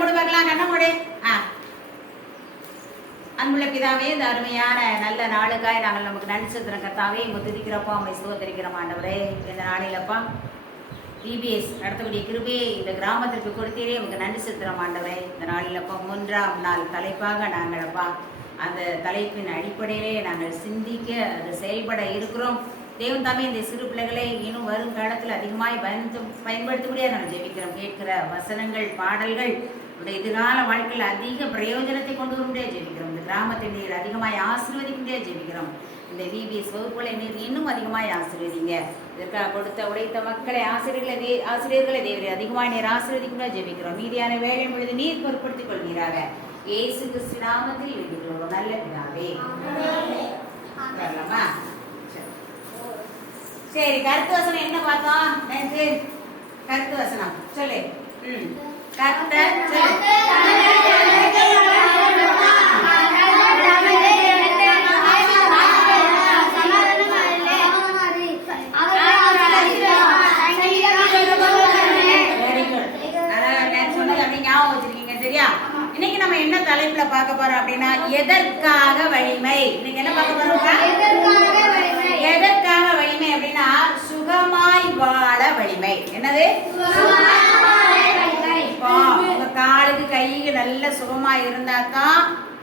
மூடு பார்க்கலாம், கண்ணை மூடு. அன்புள்ள பிதாவே, இந்த அருமையான நல்ல நாளுக்காய் நாங்கள் நமக்கு நன்றி செலுத்துறோம் கர்த்தாவே. உங்க துதிக்கிறப்பா, உண்மை ஸ்தோத்திரிக்கிறோம் ஆண்டவரே. இந்த நாளிலப்பா டிபிஎஸ் நடத்தக்கூடிய கிருபையை இந்த கிராமத்திற்கு கொடுத்தீரே உங்களுக்கு நன்றி செலுத்துறோம் ஆண்டவரே. இந்த நாளிலப்பா 3ஆம் நாள் தலைப்பாக நாங்களப்பா அந்த தலைப்பின் அடிப்படையிலே நாங்கள் சிந்திக்க அது செயல்பட இருக்கிறோம். தேவன் தாமே இந்த சிறு பிள்ளைகளை இன்னும் வரும் காலத்தில் அதிகமாய் பயன்படுத்தக்கூடிய நாங்கள் ஜெபிக்கிறோம். கேட்கிற வசனங்கள், பாடல்கள் இந்த எதிர்கால வாழ்க்கையில் அதிக பிரயோஜனத்தை கொண்டு வர முடியாது ஜெபிக்கிறோம். இந்த கிராமத்தை நீர் அதிகமாய் ஆசீர்வதிக்க முடியாது ஜெபிக்கிறோம். இந்த விபிஎஸ் வகுப்புகளை நீர் இன்னும் அதிகமாய் ஆசீர்வதிங்க. இதற்காக கொடுத்த உழைத்த மக்களை ஆசிரியர்களை தேவரை அதிகமாக நீர் ஆசீர்வதிக்க முடியாது ஜெபிக்கிறோம். மீதியான வேலை பொழுது நீர் பொருட்படுத்திக் கொள்கிறாக. இயேசு கிறிஸ்து நாமத்தில் வேண்டுகிறோம் நல்ல பிதாவே. சரி, கருத்து வசனம் என்ன பார்த்தோம் நேற்று? கருத்து வசனம் சொல்லு. கர்த்தர் இன்னைக்கு நம்ம என்ன தலைப்புல பார்க்க போறோம் அப்படின்னா, எதற்காக வலிமை. இன்னைக்கு என்ன பார்க்க போறோம்? எதற்காக வலிமை அப்படின்னா, சுகமாய் வாழ வலிமை. என்னது? உங்க காலுக்கு கைக்கு நல்ல சுகமா இருந்தா தான்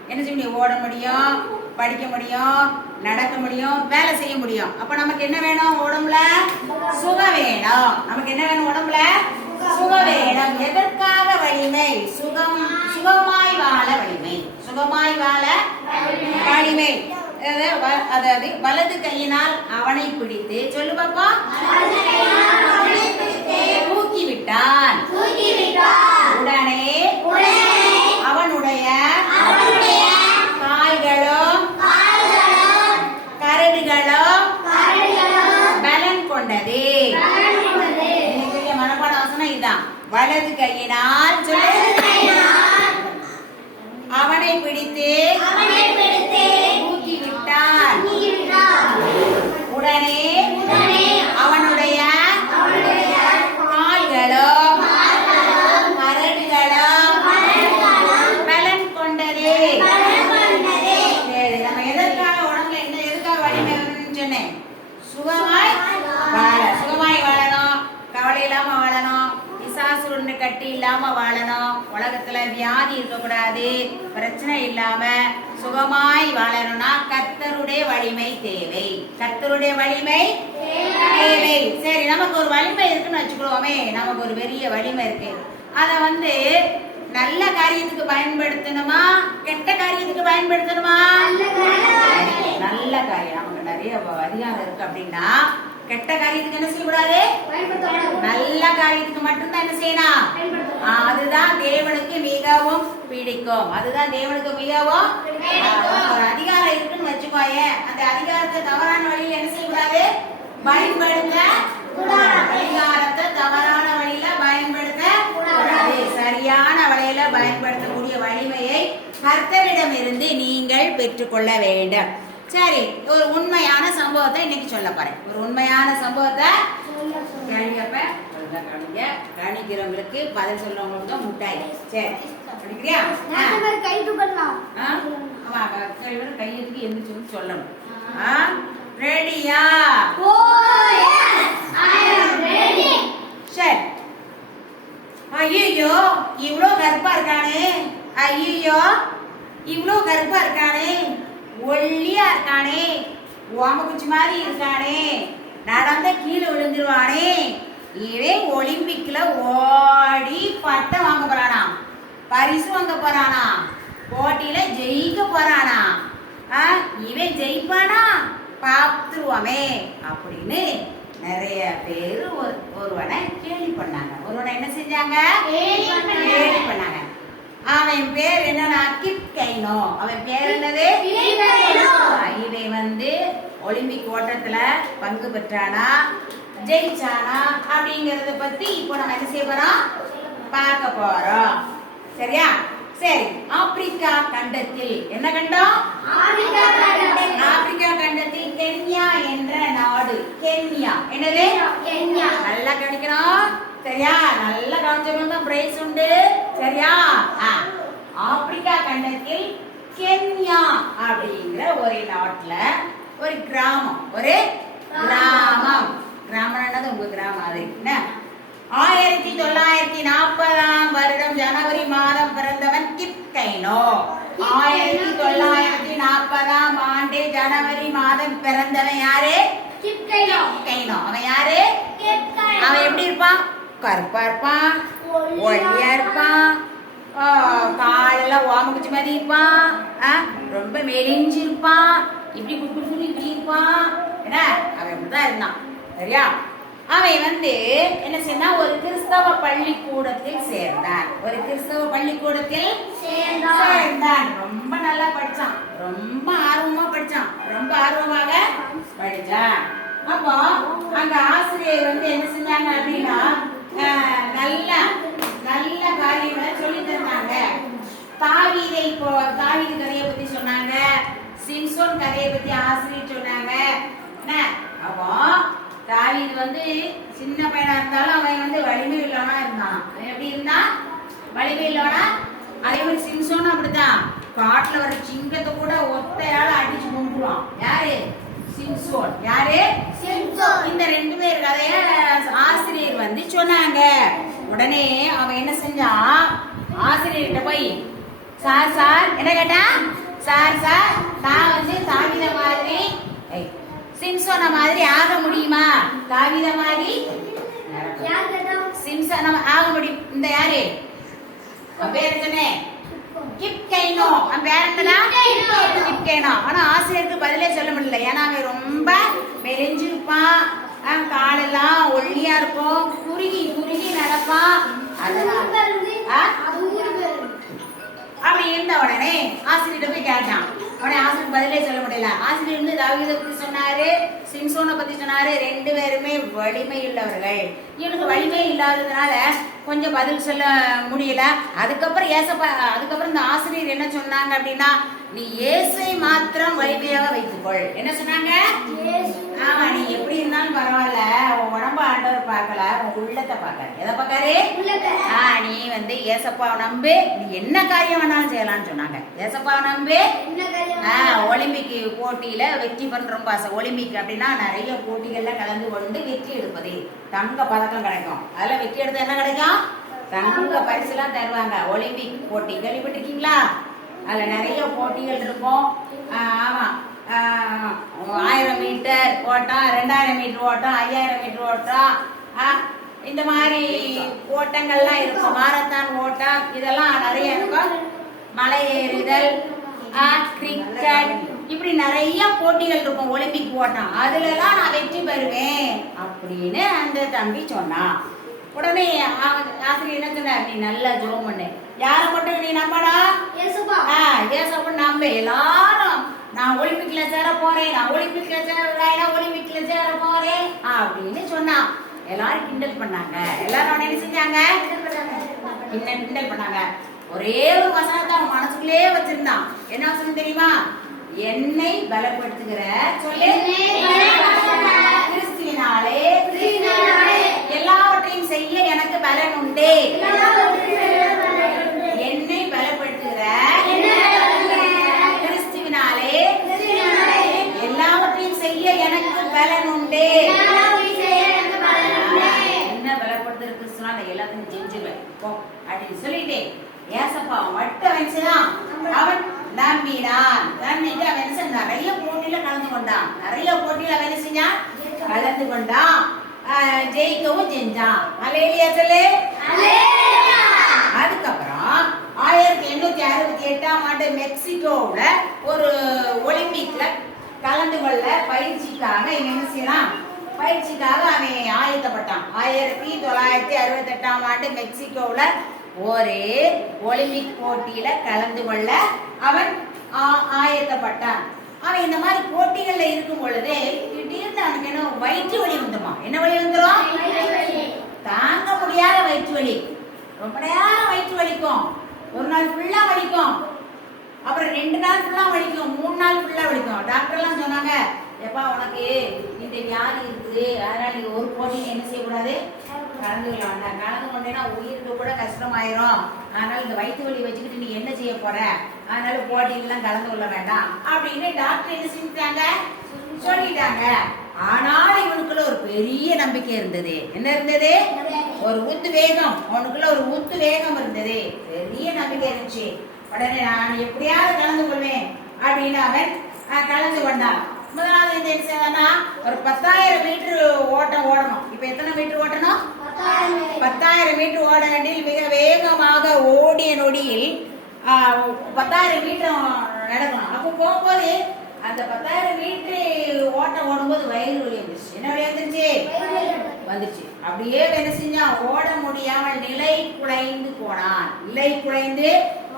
என்ன செய்ய முடியும்? ஓட முடியும், படிக்க முடியும், நடக்க முடியும், வேலை செய்ய முடியும். அப்ப நமக்கு என்ன வேணும்? உடம்புல சுகம் வேணும். நமக்கு என்ன வேணும்? உடம்புல சுகம் வேணும். எதற்காக வலிமை? சுகமாய் வாழ வலிமை. சுகமாய் வாழ வலிமை. அதாவது வலது கையினால் அவனை பிடித்து சொல்லு பாப்பா. தூக்கி விட்டான். உடனே அவனுடைய கால்களும் கரடுகளும் பலன் கொண்டது. மனப்பாட வசனம் இதுதான். வலது கையினால் அவனை பிடித்து தூக்கி விட்டான். உடனே அவனுடைய கால்களும் கரடுகளும் பலன் கொண்டது. நம்ம எதற்காக உடம்புல என்ன எதுக்காக வலிமை சொன்னேன்? சுகமாய் வாழ. சுகமாய் வாழணும், கவலை இல்லாம வாழணும், பிசாசுன்னு கட்டி இல்லாம வாழணும், உலகத்துல வியாதி இருக்கக்கூடாது, பிரச்சனை இல்லாம சுகமாய் வாழணும்னா கர்த்தருடைய வலிமை தேவை. கர்த்தருடைய வலிமை தேவை. சரி, நமக்கு ஒரு வலிமை இருக்குன்னு வச்சுக்கிடுவோமே. நமக்கு ஒரு பெரிய வலிமை இருக்கு. அத நல்ல காரியத்துக்கு பயன்படுத்தணுமா, கெட்ட காரியத்துக்கு பயன்படுத்தணுமா? நல்ல காரியம். நமக்கு நிறைய அதிகாரம் இருக்கு அப்படின்னா கெட்ட காரியத்துக்கு என்ன செய்யக்கூடாது? நல்ல காரியத்துக்கு மட்டும்தான் என்ன செய்யணும்? அதுதான் தேவனுக்கு மிகவும் பிடிக்கும். அதுதான் தேவனுக்கு மிகவும் ஒரு அதிகாரம் இருக்குன்னு வச்சுக்கோயே. அந்த அதிகாரத்தை தவறான வழியில என்ன செய்யக்கூடாது? பயன்படுத்த கூடாது. அதிகாரத்தை தவறான வழியில பயன்படுத்த கூடாது. சரியான வழியில பயன்படுத்தக்கூடிய வலிமையை கர்த்தரிடம் இருந்து நீங்கள் பெற்றுக்கொள்ள வேண்டும். சரி, ஒரு உண்மையான சம்பவத்தை இன்னைக்கு சொல்ல போறேன். ஒரு உண்மையான சம்பவத்தை கவனிக்கிறவங்களுக்கு பதில் சொல்றவங்களுக்கு தான் முட்டாய். சரி, படிக்கிறியா? கையெழுத்துக்கு எந்திரிச்சு சொல்லணும். ரெடியா? சரி. ஐயோ இவ்வளோ கருப்பா இருக்கானே, ஐயோ இவ்வளோ கருப்பா இருக்கானே, ஒல்லியா இருக்கானே, ஓமக்குச்சி மாதிரி இருக்கானே, நடந்த கீழே விழுந்துருவானே, இவன் ஒலிம்பிக்ல ஓடி பட்டம் வாங்க போறானா, பரிசு வாங்க போறானா, போட்டியில ஜெயிக்க போறானா, இவன் ஜெயிப்பானா, பார்த்துருவாமே அப்படின்னு நிறைய பேரு ஒருவனை கேலி பண்ணாங்க. ஒருவனை என்ன செஞ்சாங்க? கேலி பண்ணாங்க. அவன் பேர் என்னன்னா கிப் கைனோ. அவன் பேர் என்னது? இவன் ஒலிம்பிக் ஓட்டத்துல பங்கு பெற்றானா, ஜெயிச்சானா அப்படிங்கறத பத்தி இப்போ நம்ம என்ன செய்ய போறோம்? பார்க்க போறோம். சரியா? சரி, ஆப்பிரிக்கா கண்டத்தில் என்ன கண்டம்? ஆப்பிரிக்கா கண்டத்தில் கென்யா என்ற நாடு. கென்யா என்னது? நல்லா கவனிக்கணும். சரியா? நல்லா கவனிச்சவங்க தான் பிரைஸ் உண்டு. சரியா? ஆப்பிரிக்கா கண்டத்தில் கென்யா அப்படிங்கிற ஒரு நாட்டுல ஒரு கிராமம், கிராமம்ன்றது உங்க கிராமம் அது என்ன? 1940ஆம் வருடம் ஜனவரி மாதம் பிறந்தவன் கிப் கைனோ. 1940ஆம் ஆண்டு ஜனவரி மாதம் பிறந்தவன் யாரு? கிப் கைனோ. அவன் யாரு? அவன் எப்படி இருப்பான்? கருப்பா இருப்பான், ஒல்லியா இருப்பான், காலெல்லாம் ஓமக்குச்சி மாதிரி இருப்பான், ரொம்ப மெலிஞ்சிருப்பான், இப்படி இப்படி இருப்பான். என்ன அவன் இப்படிதான் இருந்தான். சரியா? அவன் என்ன செய்ய, ஒரு கிறிஸ்தவ பள்ளிக்கூடத்தில் சேர்ந்தான். ரொம்ப நல்லா படிச்சான், ரொம்ப ஆர்வமா படிச்சான், ரொம்ப ஆர்வமாக படிச்சான். அப்போ அங்க ஆசிரியர் என்ன செஞ்சாங்க அப்படின்னா, நல்ல நல்ல காரியங்களை சொல்லி தந்தாங்க. தாவீது கதையை பத்தி சொன்னாங்க, சிம்சோன் கதையை பத்தி ஆசிரியர் சொன்னாங்க. அப்போ தாவீது சின்ன பையனா இருந்தாலும் அவன் வலிமை உள்ளவனா இருந்தான். எப்படி இருந்தான்? வலிமை உள்ளவனா. அதே மாதிரி சிம்சோன் அப்படித்தான். காட்டுல வர சிங்கத்தை கூட ஒத்தையால அடிச்சு கொண்டுருவான். யாரு? சிம்சோன். யாரு? இந்த 2 பேர் கதைய ஆசிரியர் சொன்னாங்க. உடனே அவன் என்ன செஞ்சான்? ஆசிரியர்கிட்ட போய், சார் என்ன கேட்டான்? சார் நான் தாவீத மாதிரி சிம்சோன மாதிரி ஆக முடியுமா? தாவீத மாதிரி சிம்சோன ஆக முடியும். இந்த யாரு பேர் சொன்னேன்? கிப் கைனோ. அவன் பேர் என்னடா? கிப் கைனோ. ஆனா ஆசிரியருக்கு பதிலே சொல்ல முடியல. ஏன்னா அவன் ரொம்ப மெலிஞ்சிருப்பான், காலெல்லாம் ஒல்லியா இருக்கும், குறுகி நடப்பான். அப்படி இருந்த உடனே ஆசிரியர் போய் கேட்டான். உடனே ஆசிரியர் பதிலே சொல்ல முடியல. ஆசிரியர் தாவீதை பத்தி சொன்னாரு, சிம்சோனை பத்தி சொன்னாரு. 2 பேருமே வலிமை உள்ளவர்கள். இவனுக்கு வலிமை இல்லாததுனால கொஞ்சம் பதில் சொல்ல முடியல. அதுக்கப்புறம் இந்த ஆசிரியர் என்ன சொன்னாங்க அப்படின்னா, நீ இயேசுவை மாத்திரம் வலிமையாக வைத்துக்கொள். என்ன சொன்னாங்க? ஆமா, நீ எப்படி இருந்தாலும் பரவாயில்ல, உன் உடம்பு ஆண்டவர் பார்க்கல, உன் உள்ளத்தை பார்க்க. எதை பார்க்காரு? நீ ஏசப்பாவை நம்பு, நீ என்ன காரியம் வேணாலும் செய்யலாம்னு சொன்னாங்க. ஏசப்பாவை நம்பு. ஒலிம்பிக் போட்டியில வெற்றி பெற ரொம்ப ஆசை. ஒலிம்பிக் அப்படின்னா நிறைய போட்டிகள்ல கலந்து கொண்டு வெற்றி எடுப்பது, தங்க பதக்கம் கிடைக்கும். அதுல வெற்றி எடுத்தா என்ன கிடைக்கும்? தங்க பரிசு எல்லாம் தருவாங்க. ஒலிம்பிக் போட்டி கேள்விப்பட்டிருக்கீங்களா? அதுல நிறைய போட்டிகள் இருக்கும். ஆமா, 1000 மீட்டர் ஓட்டம், 2000 மீட்டர் ஓட்டம், 5000 மீட்டர் ஓட்டம், இந்த மாதிரி ஓட்டங்கள்லாம் இருக்கும். மாரத்தான் ஓட்டம் இதெல்லாம் நிறைய இருக்கும். மலை ஏறுதல், கிரிக்கெட், இப்படி நிறைய போட்டிகள் இருக்கும். ஒலிம்பிக் ஓட்டம் அதுல எல்லாம் நான் வெற்றி பெறுவேன் அப்படின்னு அந்த தம்பி சொன்னான். உடனே ஆசிரியர் என்ன சொன்னார்? நீ நல்லா ஜெபம் பண்ணு. யார மட்டும் நீ நம்படா? ஏசப்பா நம்பு. எல்லாரும் நான் ஒலிம்பிக்ல சேர போறேன், நான் ஒலிம்பிக்ல சேர போறேன் அப்படின்னு சொன்னான். எல்லாரும் கிண்டல் பண்ணாங்க. எல்லாரும் என்ன செஞ்சாங்க? கிண்டல் பண்ணாங்க. ஒரே ஒரு வசனத்தை அவன் மனசுக்குள்ளே வச்சிருந்தான். என்ன வசனம் தெரியுமா? என்னை பலப்படுத்துகிற சொல்லு கிறிஸ்துவினாலே எல்லாவற்றையும் செய்ய எனக்கு பலன் உண்டு. என்னை பலப்படுத்துகிற கிறிஸ்துவினாலே எல்லாவற்றையும் செய்ய எனக்கு பலன் உண்டு. என்ன பலப்படுத்துகிற கிறிஸ்துனால எல்லாத்தையும் செஞ்சுவேன் அப்படின்னு சொல்லிட்டு ஏசப்பா மட்டும் வச்சுதான் அவன் நம்பினான். நம்பிட்டு அவன் நிறைய போட்டியில கலந்து கொண்டான். நிறைய போட்டியில அவன் என்ன செஞ்சான்? கலந்து கொண்டான். ஜெயிக்கவும் செஞ்சான். அல்லேலூயா சொல்லு. அதுக்கப்புறம் 1868ஆம் ஆண்டு மெக்சிகோவுல ஒரு ஒலிம்பிக்ல கலந்து கொள்ள பயிற்சிக்காக என்ன செய்யலாம்? பயிற்சிக்காக அவன் ஆயத்தப்பட்டான். 1968ஆம் ஆண்டு மெக்சிகோவுல ஒரு ஒலிம்பிக் போட்டியில கலந்து கொள்ள அவன் ஆயத்தப்பட்டான். அவன் இந்த மாதிரி போட்டிகள்ல இருக்கும் பொழுது திடீர்னு அவனுக்கு என்ன வயிற்று வலி வந்துமா? என்ன வலி வந்துடும்? தாங்க முடியாத வயிற்று வலி. ரொம்ப நேரம் வயிற்று வலிக்கும். ஒரு நாள் ஃபுல்லா வலிக்கும், அப்புறம் 2 நாள் ஃபுல்லா வலிக்கும், 3 நாள் ஃபுல்லா வலிக்கும். டாக்டர் எல்லாம் சொன்னாங்க, எப்பா உனக்கு இந்த வியாதி இருக்குது, அதனால நீங்க ஒரு போட்டி என்ன செய்யக்கூடாது, கலந்துக்கலாம். கலந்து கொண்டேன்னா உயிருக்கு கூட கஷ்டமாயிரும். அதனால இந்த வயிற்று வலி வச்சுக்கிட்டு நீ என்ன செய்ய போற, அதனால போட்டியெல்லாம் கலந்து கொள்ள வேண்டாம் அப்படின்னு டாக்டர் என்ன செஞ்சுட்டாங்க, சொல்லிட்டாங்க. ஆனால் இவனுக்குள்ள ஒரு பெரிய நம்பிக்கை இருந்தது. என்ன இருந்தது? ஒரு உத்வேகம். அவனுக்குள்ள ஒரு உத்வேகம் இருந்தது, பெரிய நம்பிக்கை இருந்துச்சு. உடனே நான் எப்படியாவது கலந்து கொள்வேன் அப்படின்னு அவன் கலந்து கொண்டான். முதலாவது என்ன செய்யணும்னா ஒரு 10,000 மீட்டர் ஓட்டம் ஓடணும். இப்ப எத்தனை மீட்டர் ஓட்டணும்? 10,000 மீட்டர் ஓட வேண்டிய மிக வேகமாக ஓடிய நொடியில் 10,000 மீட்டர் நடக்கணும். அப்போ போகும்போது அந்த 10,000 மீட்டர் ஓட்டம் ஓடும்போது வயிறு வலி வந்துருச்சு. என்ன வலி வந்துருச்சு? அப்படியே என்ன செஞ்சான், ஓட முடியாமல் நிலை குலைந்து போனான். நிலை குலைந்து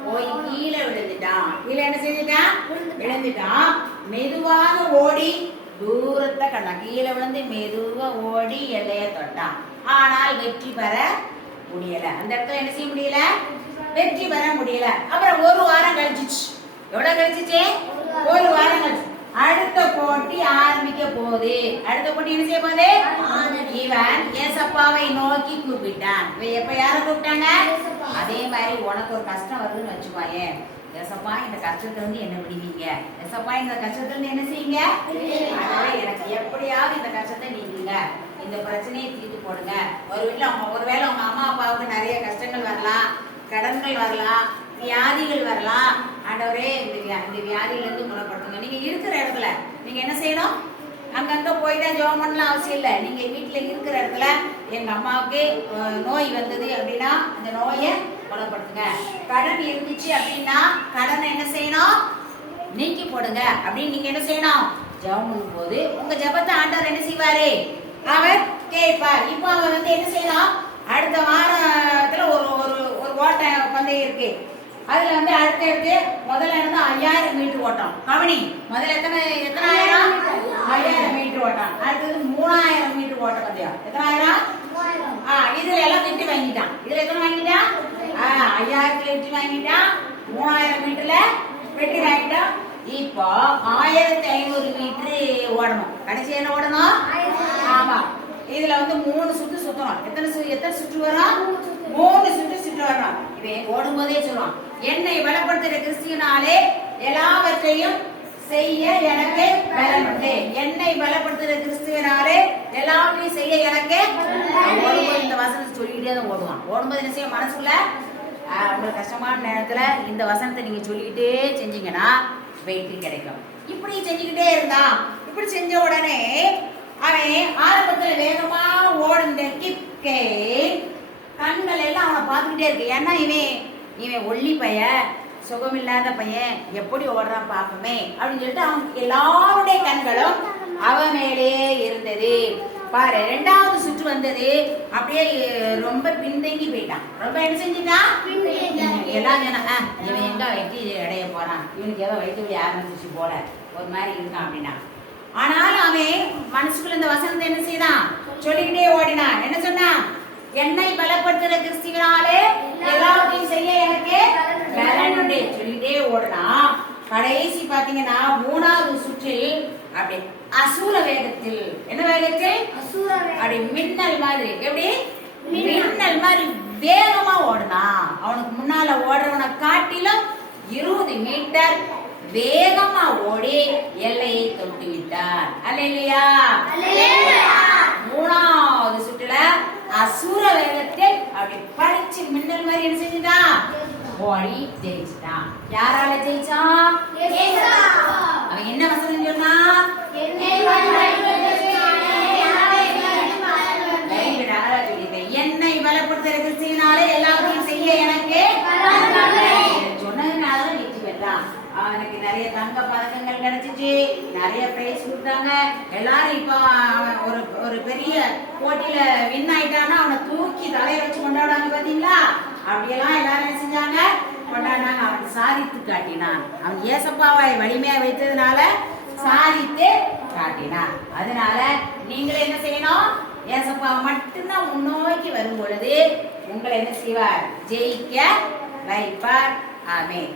போய் கீழே விழுந்துட்டான். கீழே என்ன செஞ்சுட்டான், விழுந்துட்டான். மெதுவாக ஓடி தூரத்தை கண்டான். கீழே விழுந்து மெதுவா ஓடி எல்லைய தொட்டான். ஆனால் வெற்றி பெற முடியல. அந்த இடத்துல என்ன செய்ய முடியல, வெற்றி பெற முடியல. அப்புறம் ஒரு வாரம் கழிச்சிச்சு. எவ்வளவு கழிச்சிச்சு? ஒரு வாரம் கழிச்சு அடுத்த போட்டி ஆரம்பிக்க போகுது. அடுத்த போட்டி என்ன செய்ய போகுது? இவன் ஏசப்பாவை நோக்கி கூப்பிட்டான். எப்ப யார கூப்பிட்டாங்க? அதே மாதிரி உனக்கு ஒரு கஷ்டம் வருதுன்னு வச்சுப்பாயே, ஏசப்பா இந்த கஷ்டத்துல இருந்து என்ன விடுவீங்க, ஏசப்பா இந்த கஷ்டத்துல இருந்து என்ன செய்யுங்க, எனக்கு எப்படியாவது இந்த கஷ்டத்தை நீங்க இந்த பிரச்சனையை தீர்த்து போடுங்க. ஒருவேளை உங்க அம்மா அப்பாவுக்கு நிறைய கஷ்டங்கள் வரலாம், கடன்கள் வரலாம், வியாதிகள் வரலாம். ஆண்டவரே இந்த வியாதியில இருந்து குணப்படுத்துங்க. நீங்க இருக்கிற இடத்துல நீங்க என்ன செய்யணும், அங்கங்க போயிட்டா ஜெபம் பண்ணலாம் அவசியம் இல்லை. நீங்க வீட்டுல இருக்கிற இடத்துல எங்க அம்மாவுக்கு நோய் வந்தது அப்படின்னா அந்த நோயை குணப்படுத்துங்க. கடன் இருந்துச்சு அப்படின்னா கடனை என்ன செய்யணும், நீக்கி போடுங்க அப்படின்னு நீங்க என்ன செய்யணும், ஜெபம் பண்ணும் போது உங்க ஜெபத்தை ஆண்டவர் என்ன செய்வாரு, அவர் கேட்பார். இப்போ அவர் என்ன செய்யணும், அடுத்த வாரத்துல ஒரு ஒரு ஓட்ட பந்தயம் இருக்கு. அதுல அடுத்தடுத்து முதல்ல 5000 மீட்டர் ஓட்டம். கவனி, முதல்ல எத்தனாயிரம் 5000 மீட்டர் ஓட்டம். அடுத்தது 3000 மீட்டர் ஓட்ட பந்தயம். எத்தனாயிரம்? இதுல எல்லாம் வெற்றி வாங்கிட்டான். இதுல எத்தனை வாங்கிட்டான்? 5000 வெற்றி வாங்கிட்டான். 3000 மீட்டர்ல வெற்றி வாங்கிட்டான். இப்போ 1500 மீட்டர் ஓடணும். கடைசி என்ன ஓடணும்? ஆமா, இதுல 3 சுத்து சுத்தணும். எத்தனை சுற்று வரும்? 3 சுற்று வரணும். இவன் ஓடும்போதே சொல்லுவான், என்னை பலப்படுத்துகிற கிறிஸ்துவினாலே எல்லாவற்றையும் செய்ய எனக்கு பலன் உண்டு. என்னை பலப்படுத்துகிற கிறிஸ்துவினாலே எல்லாவற்றையும் செய்ய எனக்கு. ஓடும்போது இந்த வசனத்தை சொல்லிக்கிட்டே தான் ஓடுவான். ஓடும்போது என்ன செய்ய, மனசுக்குள்ள உங்களுக்கு கஷ்டமான நேரத்துல இந்த வசனத்தை நீங்க சொல்லிக்கிட்டே செஞ்சீங்கன்னா வெற்றி கிடைக்கும். இப்படி செஞ்சுக்கிட்டே இருந்தான். இப்படி செஞ்ச உடனே அவன் ஆரம்பத்துல வேகமா ஓடுந்த கிப்கே கண்கள் எல்லாம் அவனை பார்த்துக்கிட்டே இருக்கு. ஏன்னா இவன் ஒல்லி பையன், சுகமில்லாத பையன், எப்படி ஓடுறான் பாப்பமே அப்படின்னு சொல்லிட்டு அவன் எல்லாருடைய கண்களும் அவன் மேலே இருந்தது. பாரு, 2வது சுற்று வந்தது. அப்படியே ரொம்ப பின்தங்கி போயிட்டான். ரொம்ப என்ன செஞ்சுட்டான், எல்லாம் இவன் எங்க வெற்றி அடைய போறான், இவனுக்கு ஏதோ வயிற்று வலி ஆரம்பிச்சு போல ஒரு மாதிரி இருக்கான் அப்படின்னா. ஆனாலும் அவன் மனசுக்குள்ள இந்த வசனத்தை என்ன செய்தான், சொல்லிக்கிட்டே ஓடினான். என்ன சொன்னான், என்னை பலப்படுத்துற கிறிஸ்துவினாலே எல்லாத்தையும் செய்ய எனக்கு பலன் உண்டு சொல்லிட்டே ஓடினான். கடைசி பாத்தீங்கன்னா 3வது சுற்றில் அப்படி அசூர வேகத்தில், என்ன வேகத்தில், அப்படி மின்னல் மாதிரி, எப்படி மின்னல் மாதிரி வேகமா ஓடினான். அவனுக்கு முன்னால ஓடுறவனை காட்டிலும் 20 மீட்டர் வேகமா ஓடி எல்லையை தொட்டு விட்டார். அல்லேலூயா. 3வது சுற்றுல அசூர வேகத்தில் அப்படி பறிச்சு மின்னல் மாதிரி என்ன செஞ்சுட்டான், ஓடி ஜெயிச்சுட்டான். யாரால ஜெயிச்சான்? அவன் என்ன வசனம் சொன்னா, என்னை பலப்படுத்துற கிறிஸ்துவினாலே எல்லாத்தையும் செய்ய எனக்கு சொன்னதுனாலதான் வெற்றி பெற்றான். அவனுக்கு நிறைய தங்க பதக்கங்கள் கிடைச்சிச்சு, நிறைய பிரைஸ் கொடுத்தாங்க. எல்லாரும் இப்போ ஒரு பெரிய போட்டியில வின் ஆயிட்டான்னா அவனை தூக்கி தலைய வச்சு கொண்டாடுவாங்க பாத்தீங்களா. அப்படியெல்லாம் எல்லாரும் என்ன செஞ்சாங்க, கொண்டாடினாங்க. அவன் சாதித்து காட்டினான். அவன் ஏசப்பாவை வலிமையா வைத்ததுனால சாதித்து காட்டினான். அதனால நீங்களும் என்ன செய்யணும், ஏசப்பா மட்டும்தான் முன்னோக்கி வரும் பொழுது உங்களை என்ன செய்வார், ஜெயிக்க வைப்பார். ஆமென்.